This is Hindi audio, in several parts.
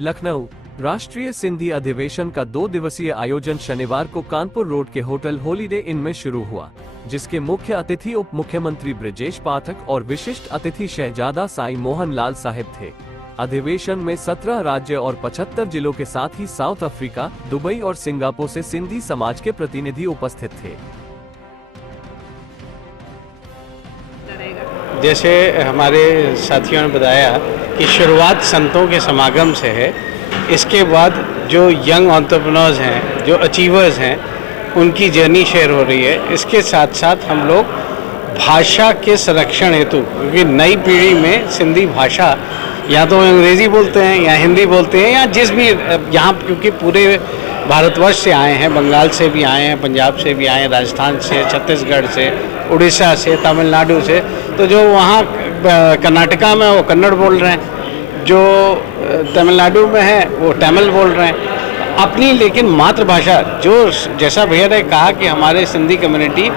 लखनऊ राष्ट्रीय सिंधी अधिवेशन का 2 दिवसीय आयोजन शनिवार को कानपुर रोड के होटल हॉलिडे इन में शुरू हुआ, जिसके मुख्य अतिथि उप मुख्यमंत्री ब्रजेश पाठक और विशिष्ट अतिथि शहजादा साई मोहन लाल साहिब थे। अधिवेशन में 17 राज्य और 75 जिलों के साथ ही साउथ अफ्रीका, दुबई और सिंगापुर से सिंधी समाज के प्रतिनिधि उपस्थित थे। जैसे हमारे साथियों ने बताया कि शुरुआत संतों के समागम से है। इसके बाद जो यंग एंटरप्रेन्योर्स हैं, जो अचीवर्स हैं, उनकी जर्नी शेयर हो रही है। इसके साथ साथ हम लोग भाषा के संरक्षण हेतु, क्योंकि नई पीढ़ी में सिंधी भाषा या तो अंग्रेज़ी बोलते हैं या हिंदी बोलते हैं या जिस भी यहाँ, क्योंकि पूरे भारतवर्ष से आए हैं, बंगाल से भी आए हैं, पंजाब से भी आए हैं, राजस्थान से, छत्तीसगढ़ से, उड़ीसा से, तमिलनाडु से, तो जो वहाँ कर्नाटका में वो कन्नड़ बोल रहे हैं, जो तमिलनाडु में है वो तमिल बोल रहे हैं अपनी। लेकिन मातृभाषा, जो जैसा भैया ने कहा कि हमारे सिंधी कम्युनिटी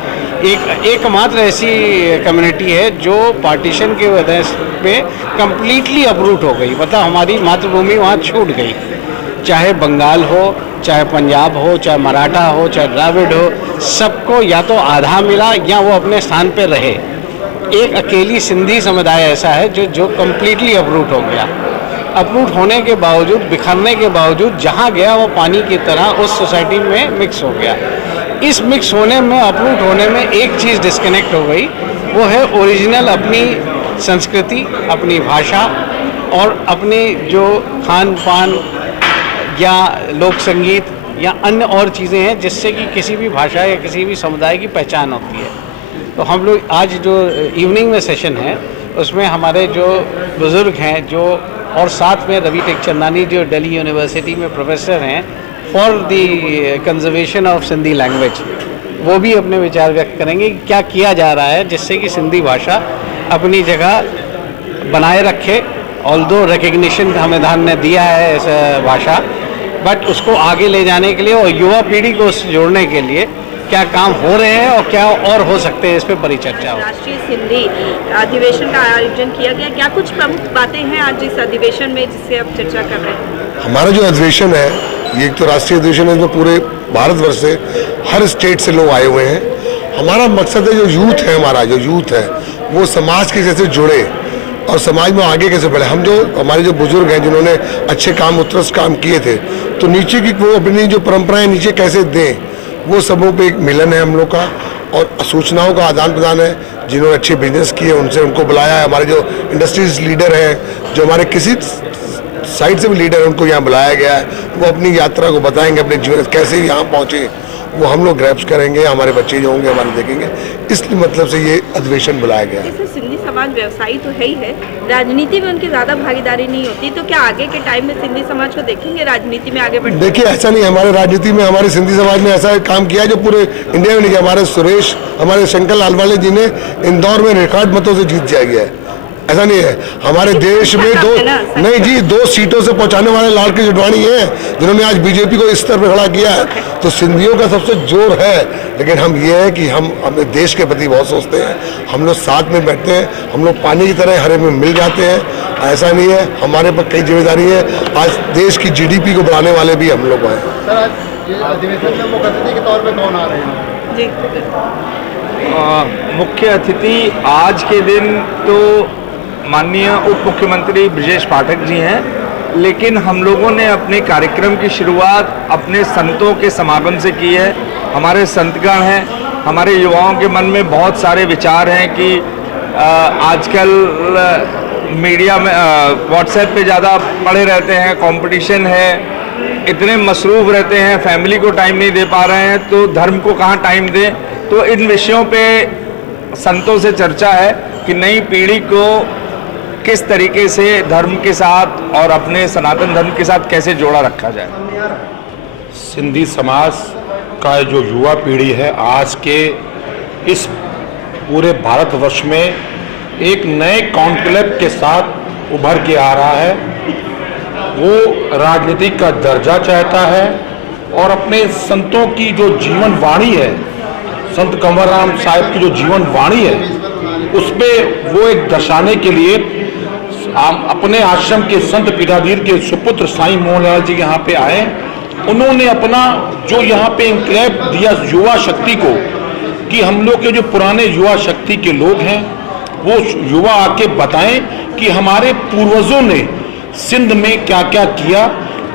एकमात्र ऐसी कम्युनिटी है जो पार्टीशन के वजह पे कम्प्लीटली अपरूट हो गई, मतलब हमारी मातृभूमि वहाँ छूट गई। चाहे बंगाल हो, चाहे पंजाब हो, चाहे मराठा हो, चाहे द्राविड हो, सबको या तो आधा मिला या वो अपने स्थान पे रहे। एक अकेली सिंधी समुदाय ऐसा है जो कम्प्लीटली अपरूट हो गया। अपरूट होने के बावजूद, बिखरने के बावजूद, जहाँ गया वो पानी की तरह उस सोसाइटी में मिक्स हो गया। इस मिक्स होने में, अपरूट होने में एक चीज़ डिस्कनेक्ट हो गई, वो है ओरिजिनल अपनी संस्कृति, अपनी भाषा और अपनी जो खान पान या लोक संगीत या अन्य और चीज़ें हैं जिससे कि किसी भी भाषा या किसी भी समुदाय की पहचान होती है। तो हम लोग आज जो इवनिंग में सेशन है उसमें हमारे जो बुज़ुर्ग हैं, जो और साथ में रवि टेकचंदानी जो दिल्ली यूनिवर्सिटी में प्रोफेसर हैं for the conservation of Sindhi language, वो भी अपने विचार व्यक्त करेंगे कि क्या किया जा रहा है जिससे कि सिंधी भाषा अपनी जगह बनाए रखे। ऑल्दो रिकग्निशन संविधान ने दिया है इस भाषा, बट उसको आगे ले जाने के लिए और युवा पीढ़ी को उससे जोड़ने के लिए क्या काम हो रहे हैं और क्या और हो सकते हैं, इस पे परिचर्चा हो। राष्ट्रीय सिंधी अधिवेशन का आयोजन किया गया, क्या कुछ प्रमुख बातें हैं आज इस अधिवेशन में जिससे आप चर्चा कर रहे हैं? हमारा जो अधिवेशन है, ये एक तो राष्ट्रीय अधिवेशन है, इसमें पूरे भारतवर्ष से हर स्टेट से लोग आए हुए हैं। हमारा मकसद है जो यूथ है, हमारा जो यूथ है वो समाज के जैसे जुड़े और समाज में आगे कैसे बढ़े। हम जो हमारे जो बुजुर्ग हैं जिन्होंने अच्छे काम, उत्कृष्ट काम किए थे, तो नीचे की वो अपनी जो परंपराएं नीचे कैसे दें, वो सबों पे एक मिलन है हम लोग का और सूचनाओं का आदान प्रदान है। जिन्होंने अच्छे बिजनेस किए उनसे उनको बुलाया है। हमारे जो इंडस्ट्रीज लीडर हैं, जो हमारे किसी साइड से भी लीडर हैं, उनको यहाँ बुलाया गया है। वो अपनी यात्रा को बताएंगे, अपने जीवन कैसे यहाँ पहुँचे, वो हम लोग ग्रैप्स करेंगे, हमारे बच्चे जो होंगे हमारे देखेंगे। इसलिए मतलब से ये अधिवेशन बुलाया गया है। सिंधी समाज व्यवसायी तो है ही है, राजनीति में उनकी ज़्यादा भागीदारी नहीं होती, तो क्या आगे के टाइम में सिंधी समाज को देखेंगे राजनीति में आगे बढ़? देखिए, ऐसा नहीं, हमारे राजनीति में हमारे सिंधी समाज ने ऐसा काम किया जो पूरे इंडिया में नहीं किया। हमारे सुरेश, हमारे शंकर लालवानी जी ने इंदौर में रिकॉर्ड मतों से जीत जाया गया है। ऐसा नहीं है, हमारे देश में दो सीटों से पहुंचाने वाले लाल कृष्ण आडवाणी हैं जिन्होंने आज बीजेपी को इस स्तर पर खड़ा किया है। तो सिंधियों का सबसे जोर है। लेकिन हम ये है कि हम अपने देश के प्रति बहुत सोचते हैं। हम लोग साथ में बैठते हैं, हम लोग पानी की तरह हरे में मिल जाते हैं। ऐसा नहीं है, हमारे पर कई जिम्मेदारी है। आज देश की GDP को बढ़ाने वाले भी हम लोग हैं। मुख्य अतिथि के तौर पर कौन आ रहे हैं? जी, मुख्य अतिथि आज के दिन तो माननीय उप मुख्यमंत्री ब्रजेश पाठक जी हैं, लेकिन हम लोगों ने अपने कार्यक्रम की शुरुआत अपने संतों के समागम से की है। हमारे संतगण हैं, हमारे युवाओं के मन में बहुत सारे विचार हैं कि आजकल मीडिया में व्हाट्सएप पे ज़्यादा पड़े रहते हैं, कंपटीशन है, इतने मसरूफ़ रहते हैं, फैमिली को टाइम नहीं दे पा रहे हैं, तो धर्म को कहाँ टाइम दें। तो इन विषयों पे संतों से चर्चा है कि नई पीढ़ी को किस तरीके से धर्म के साथ और अपने सनातन धर्म के साथ कैसे जोड़ा रखा जाए। सिंधी समाज का जो युवा पीढ़ी है आज के इस पूरे भारतवर्ष में एक नए कॉन्क्लेव के साथ उभर के आ रहा है। वो राजनीति का दर्जा चाहता है और अपने संतों की जो जीवन वाणी है, संत कंवरराम साहिब की जो जीवन वाणी है, उसमें वो एक दर्शाने के लिए अपने आश्रम के संत पीठाधीश के सुपुत्र साईं मोहनलाल जी यहाँ पे आए। उन्होंने अपना जो यहाँ पे इनक्लेव दिया युवा शक्ति को, कि हम लोग के जो पुराने युवा शक्ति के लोग हैं वो युवा आके बताएं कि हमारे पूर्वजों ने सिंध में क्या क्या किया।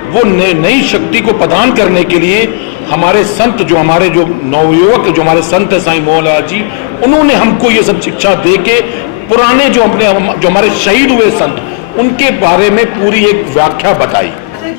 वो नई शक्ति को प्रदान करने के लिए हमारे संत, जो हमारे जो नवयुवक, जो हमारे संत साईं मोहनलाल जी, उन्होंने हमको ये सब शिक्षा दे के पुराने जो हमारे शहीद हुए संत, उनके बारे में पूरी एक व्याख्या बताई।